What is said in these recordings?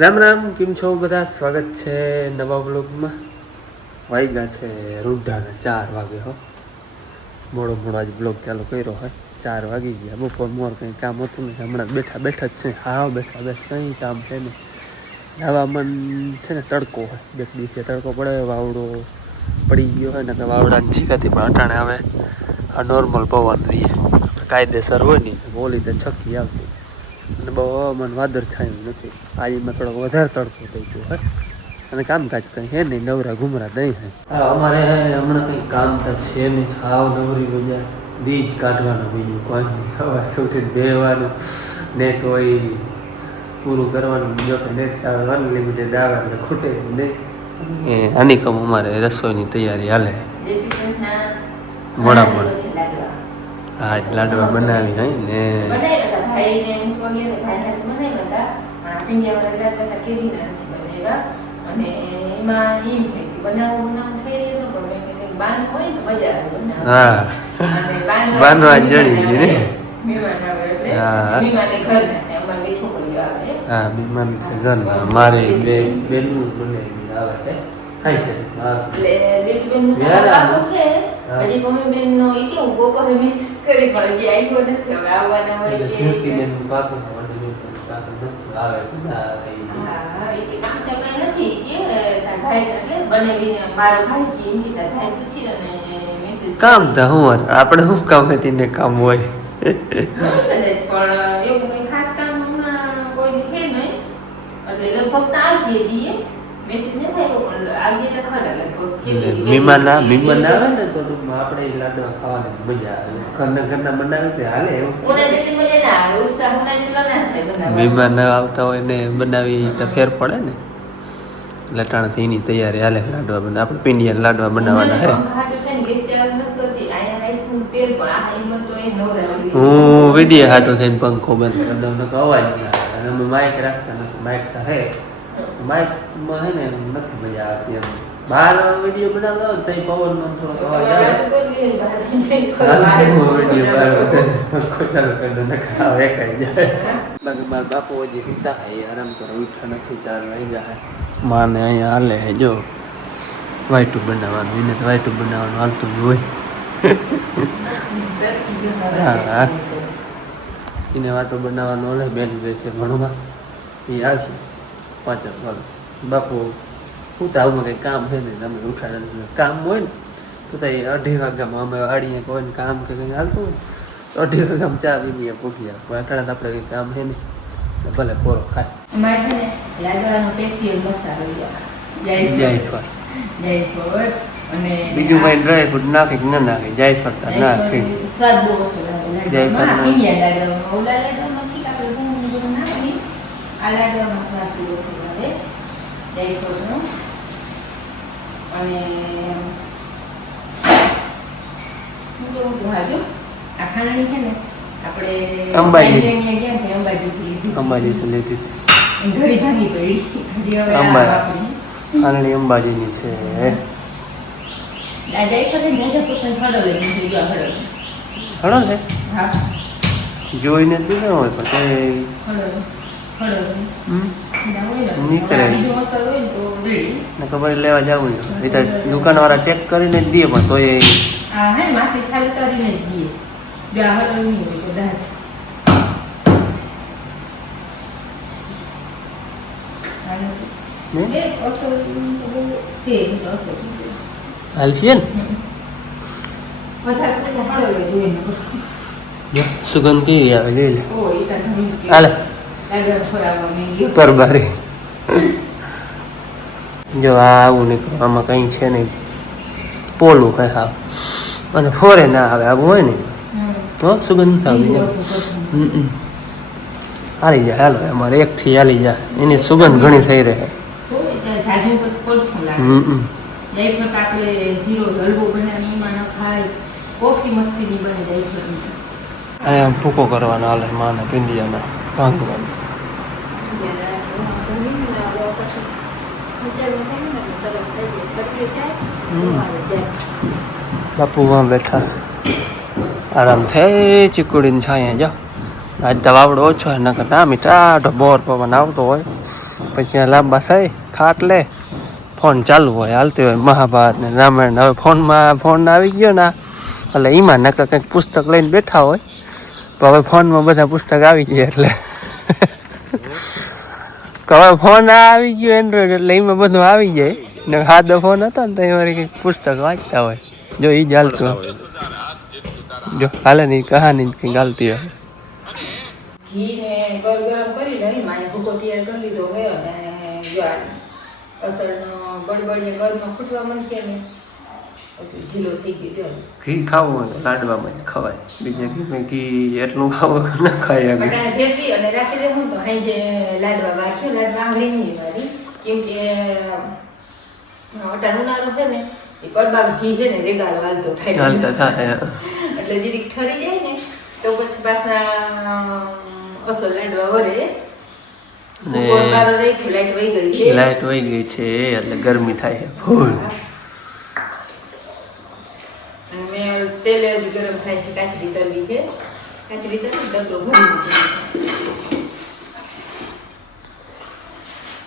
રામ રામ, કેમ છો બધા? સ્વાગત છે નવા વ્લોગમાં. વાગ્યા છે રૂઢાના 4 વાગે. હો મોડો આજ બ્લોગ ચાલુ કર્યો હોય. 4 વાગી ગયા. બપોર મોર કંઈ કામ હતું ને, હમણાં બેઠા જ છે. હા, બેઠા કંઈ કામ છે ને. હવામાન છે ને, તડકો હોય. બે દિવસે તડકો પડે, વાવડો પડી ગયો હોય ને, તો વાવડાની છીકાથી પણ અટાણે આવે. આ નોર્મલ પવન રહીએ, કાયદેસર હોય ને, બોલી તો છકી આવતી. અને બહુ હવામાન વાદળ છાયું નથી. આજમાં થોડોક વધારે તડકો થઈ ગયો હોય અને કામકાજ કંઈ હે નહીં, નવરા ઘુમરા નહીં હોય. અમારે હમણાં કંઈ કામ તો છે નહીં. હાવ નવરી મજા દીજ કાઢવાનું, બીજું કોઈ નહીં. હવે સૌથી બેવાનું, નેટ હોય પૂરું કરવાનું. જો કે નેટ આવે અનલિમિટેડ આવે એટલે ખૂટે નહીં. આની કમ અમારે રસોઈની તૈયારી હાલે. મોડા હા, લાડવા બનાવી હોય ને હા, બાંધવા જડી ગયું ને. હા, મહેમાન છે ઘરના. મારી બે બેનું મને આવે છે. થાય છે કામ તો હું આપણે શું કામ હતી ને કામ હોય. મહેમાન આવે ને તો ટૂંકમાં આપણે લાડવા ખાવાની મજા આવે. ઘરના બનાવે છે હાલે એવું. મહેમાન આવતા હોય ને બનાવી તો ફેર પડે ને. લટાણાથી એની તૈયારી હાલે. લાડવા બને આપણે પીંડિયા લાડવા બનાવવાના હે. હું વિડીયો હાટો થઈને પંખો બંધ કરી દઉં તો અવાજ ના આવે. અને અમે માઇક રાખતા નથી. માઇક તો હે, માઇકમાં હે ને નથી મજા આવતી. એમ બહાર વિડીયો બનાવતા હોય તો પવનનો થોડોક અવાજ આવે. વિડીયો બહાર પંખો ચાલુ કરી દો, નખા વેકાઈ જાય. બાકી મારા બાપુ હજી સીતા હે, આરામ કરો, ઉઠા નથી. 4 વાગ્યા. માને અહીંયા હાલે હે જો વાઈટું બનાવવાનું. એને તો વાઈટું બનાવવાનું હાલતું જ હોય. હા, એને વાટો બનાવવાનો ઓલે બેન રહેશે ભણવા. એ આવશે 5 વાગે. બાપુ શું તો આવું કંઈ કામ છે ને, તમે ઉઠાડે કામ હોય ને તો 2:30 વાગ્યામાં અમે વાળીએ કોઈ કામ કે કંઈ હાલતું હોય તો 2:30 વાગ્યામાં ચા પીવીએ પૂછી જાય. અઠાડે આપણે કંઈ કામ છે ને ભલે પોરો ખાય. જાયફળ અને બીજું કઈ ડ્રાય ફ્રૂટ નાખે કે ના નાખે? જાયફળ નાખે. અંબાજી લેતી હતી. અંબાજીની છે. હળો છે જોઈને જ દીધા હોય પણ નીકળે ખબર લેવા જવું છે. દુકાન વાળા ચેક કરીને જ દે પણ તો હાલશીએ ને સુગંધ કેવી આવે જોઈ લે. હાલે પરબારી જો આવું નીકળું. આમાં કંઈ છે નહીં, પોલું કંઈ હા. અને ફોરે ના આવે આવું હોય ને તો સુગંધ નથી આવતી. હાલી જાય. હાલો અમારે 1 થી હાલી જાય. એની સુગંધ ઘણી થઈ રહે. અહીંયા ભૂકો કરવાનો હાલે. માને પિંડિયાના ભાંગવાનો. બાપુ માં બેઠા આરામ થઈ ચીકુડીને છાંયે જો. આજ તો વાવડો ઓછો હોય, નકર ના મીઠા બોર પવન આવતો હોય પછી લાંબા થાય ખાટલે ફોન ચાલુ હોય હાલતી હોય મહાભારત ને રામાયણ. હવે ફોન આવી ગયો ને એટલે એમાં નકર કંઈક પુસ્તક લઈને બેઠા હોય તો હવે ફોનમાં બધા પુસ્તક આવી ગયા એટલે હવે ફોન આવી ગયો એન્ડ્રોઈડ એટલે એમાં બધું આવી જાય ને. સાદો ફોન હતો ને તો એ કંઈક પુસ્તક વાંચતા હોય. જો એ જ હાલતું જો હાલે ને કહાની કંઈક હાલતી હોય. ઘી ને ગરમ કરી લઈ માને ભૂકો તૈયાર કરી લીધો હે અને જ્વાર અસરનો બળબડીએ ગળમાં ફૂટવા માંડશે ને ઢીલો થઈ ગયો. ઘી ખાવું હોય લાડવામાં જ ખવાય, બીજે ઘી એટલું ખાવું ન ખાય. બટાણા ભેરવી અને રાખી દેવું તો અહીં જે લાડવા બાકી લાડવા આંગળી વાળી કેમ કે અટાણું નાનું છે ને એ પરબાર ઘી છે ને રેગાલ વાલતો થાય એટલે જીરીક ઠરી જાય ને તો પછી પાછા અસલ લાડવા વરે. લાઈટ વહી ગઈ છે એટલે ગરમી થાય છે ફૂલ. મેં તેલ હજી ગરમ થાય છે, કાચરી તરવી છે. કાચરી તરવી ડબલો ભરી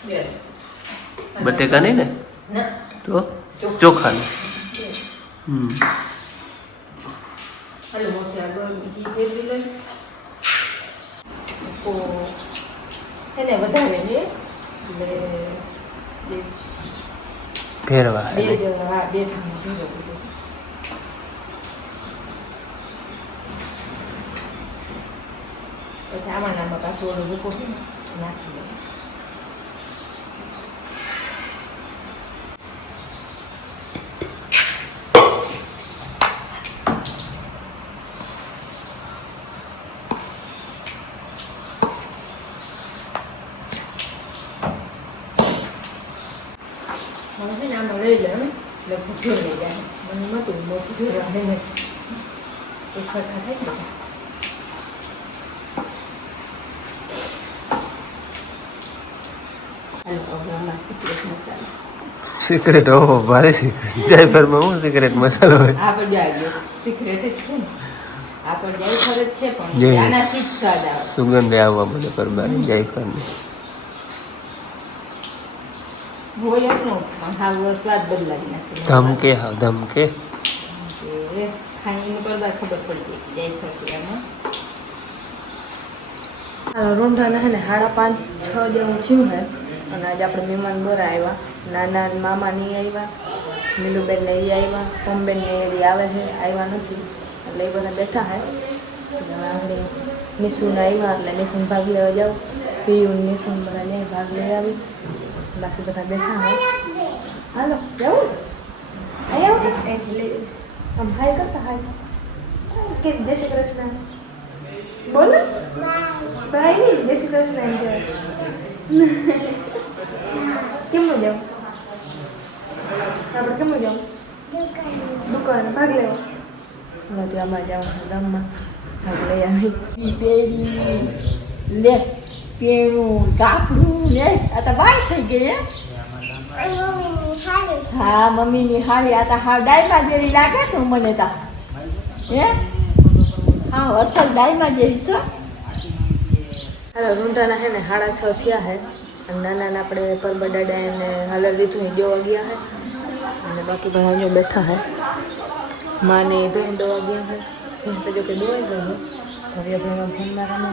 દીધી. બટેકા નહીં ને ના તો ચોખા ને હાલો મોટી આગળ બીજી ફેરવી લઈ તો એને વધારે છે એટલે ફેરવા બે થાણા ફેરવી. પછી આમાં પાછું ઓલું ભૂકો નાખી દે. મને આમાં લઈ લે એટલે ભૂખો લઈ જાય. મને નતું મોટું જોરા હે ને એક ખરખા થઈ ગયા. સિક્રેટ ઓહો ભારે સિક્રેટ. જાયફળમાં શું સિક્રેટ મસાલો હોય? આપણે જાય સિક્રેટ જ છે ને. આપણે જાયફળ જ છે પણ આનાથી જ સ્વાદ આવે. સુગંધ આવવા મને પરબારી જાયફળની હોય એટલું પણ હાવ સ્વાદ બદલાવી નાખે. ધમકે હા ધમકે ખાણીની પરબાર ખબર પડી ગઈ જાયફળ એમાં. રૂંઢાના હે ને 5:30-6 જેવું થયું હે અને આજે આપણે મહેમાન બોરા આવ્યા. નાના મામા નહીં આવ્યા, નીલુબેન ને એ આવ્યા, પંબેન ને એ આવે છે, આવ્યા નથી એટલે એ બધા બેઠા હે. આપણે નિશુને આવ્યા એટલે નિશુન ભાગ લેવા જાવ. પીયું નિશુન બધા નહીં ભાગ લઈ આવી. બાકી બધા બેઠા હે. હાલો જવું અહીંયા આમ હાય કરતા હાય કે જય શ્રી કૃષ્ણ બોલો. ભાઈ નહીં જય શ્રી કૃષ્ણ એમ કહેવાય. કેમનું જાવ આપણે કેમનું જાવ દુકાન ભાગ લેવા નથી આમાં જાઉં ગામમાં ભાગ લઈ આવી. પેરી લે પેરું કાપડું લે આ તો બાય થઈ ગઈ હે. હા મમ્મીની હાડી આ તો હા ડાયમાં જેવી લાગે તું મને તા હે. હા અસલ ડાયમાં જેવી છો. હાલો રૂંઢાના હે ને 6:30 થયા હે અને નાના આપણે પરબા દાદા એને હાલર લીધું જોવા ગયા હે અને બાકી બધા અહીંયા બેઠા હે. માને બહેન દોવા ગયા હે. બહેન તો જો કે દોવાઈ ગયો હવે ભાઈમાં ફોનમાં રમે.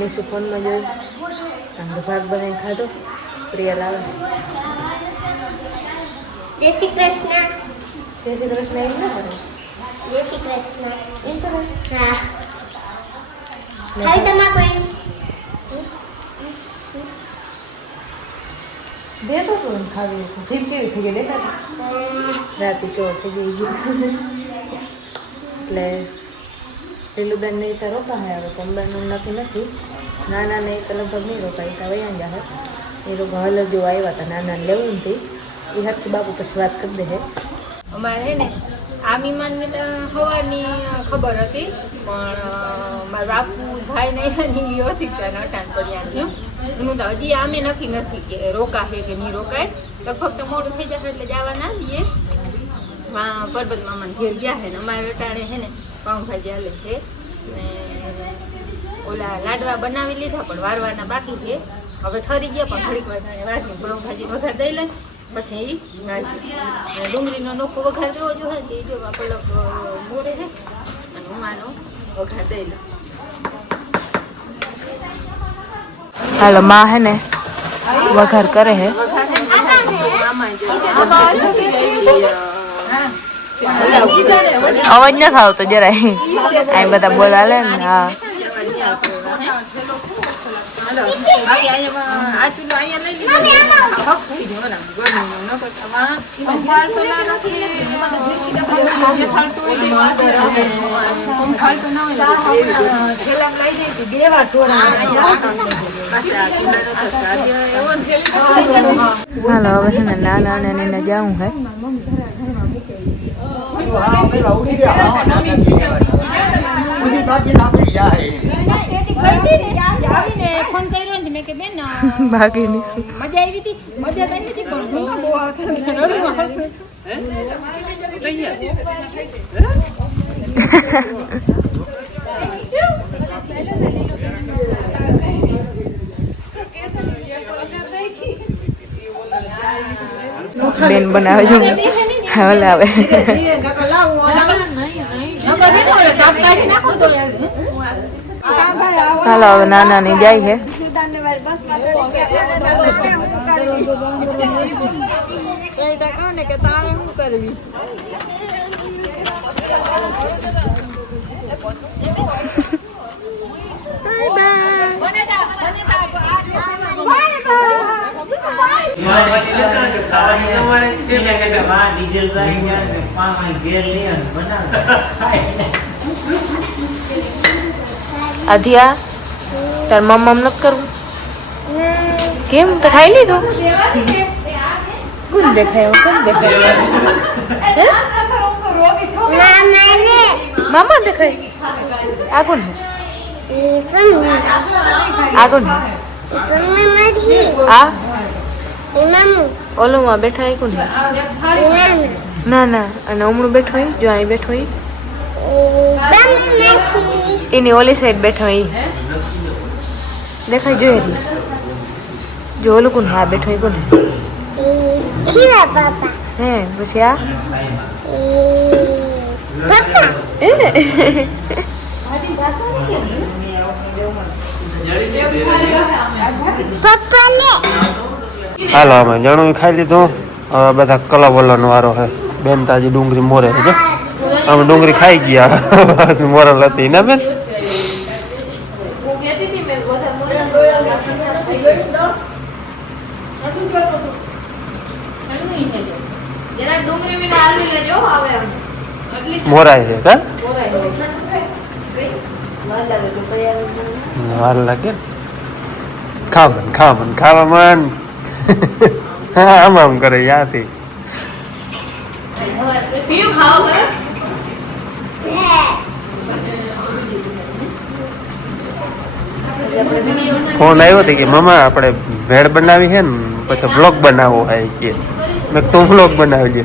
નિશુ ફોનમાં જોઈ અને ભાગ બનાવી ખાધો. પ્રિયા લાવે જય શ્રી કૃષ્ણ. જય શ્રી કૃષ્ણ એમ ના કરે જય શ્રી કૃષ્ણ. એમ કરે. હા હવે તમારે કોઈ દેતો તો એમ ખાવી જીભ કેવી થઈ ગઈ દેખાતી રાતે ચોર થઈ ગઈ એટલે લીલુબેન ને તો રોકા હે. હવે પંબેનનું નથી નાના ને તો લગભગ નહીં રોકાય તો વયા ગયા હે. એ લોકો હલર જો આવ્યા હતા નાનાને લેવું નથી એ હરથી બાપુ પછી વાત કરી દે હે. અમારે હે ને આ મીમાનને તો સવારની ખબર હતી પણ મારા બાપુ ભાઈ નહીં યોસિતાને અટાણ કર્યા છું. એનું તો હજી આમે નક્કી નથી કે રોકાશે કે નહીં રોકાય. તો ફક્ત મોડું થઈ જશે એટલે જવા ના દઈએ. પરબત મામાને ઘેર ગયા છે ને અમારે અટાણે છે ને પાઉંભાજી હાલે છે ને ઓલા લાડવા બનાવી લીધા પણ વારવાના બાકી છે. હવે ઠરી ગયા પણ ઘડીક વાર વાટકી પાઉંભાજી વઘાર દઈ લઈ પછી એ નાખી ડુંગળીનો નોખો વઘાર દેવો જોઈએ કે જો પલક મોરે છે અને હું આનો વઘાર દઈ લઉં. હાલો માં હે ને વઘાર કરે હે. અવાજ ન ખાવ તો જરાય આ બધા બોલાલે ને. હા બાકી અહીંયા આ ચૂલો અહીંયા લઈ લીધો થઈ ગયો ને ગરમીનો ન કરતા પંખાળ તો ના રાખીએ પંખાળ તો ના હોય થેલામાં લઈ જઈ દેવા ટોળા. હાલો હવે છે ને નાના અને એને જાવું હે. ફોન કર્યો ને મેં કે બેન બાકી નહીં મજા આવી હતી મજા તો નથી પણ ભૂંગા બહુ બેન બનાવે છે હવે આવે. હાલો હવે નાના ની જાય છે. અધિયા તાર મમ્મ નથી કરવું કેમ તો ખાઈ લીધું. કોણ દેખાય કોણ દેખાય મામા દેખાય. આ કોણ હે આ કોણ હે આ ઓલું માં બેઠા એ કોણ હે. ના ના અને હમણાં બેઠો હોય જો અહીં બેઠો હોય એની ઓલી સાઈડ બેઠો એ દેખાય જોઈએ એટલે જો ઓલું કોણ હા બેઠો એ કોણ હે પછી આ હાલો અમે જણું ખાઈ લીધું. હવે બધા કલા બોલવાનો વારો છે. બેન તાજી ડુંગળી મોરે છે. અમે ડુંગળી ખાઈ ગયા મોરલ હતી ના બેન. મોરાય છે કા વાર લાગે ખાવા મન આમ આમ કરે યાથી. ફોન આવ્યો હતો કે મામા આપણે ભેળ બનાવી છે ને પછી બ્લોગ બનાવવો હોય કે મેં તું બ્લોગ બનાવજે.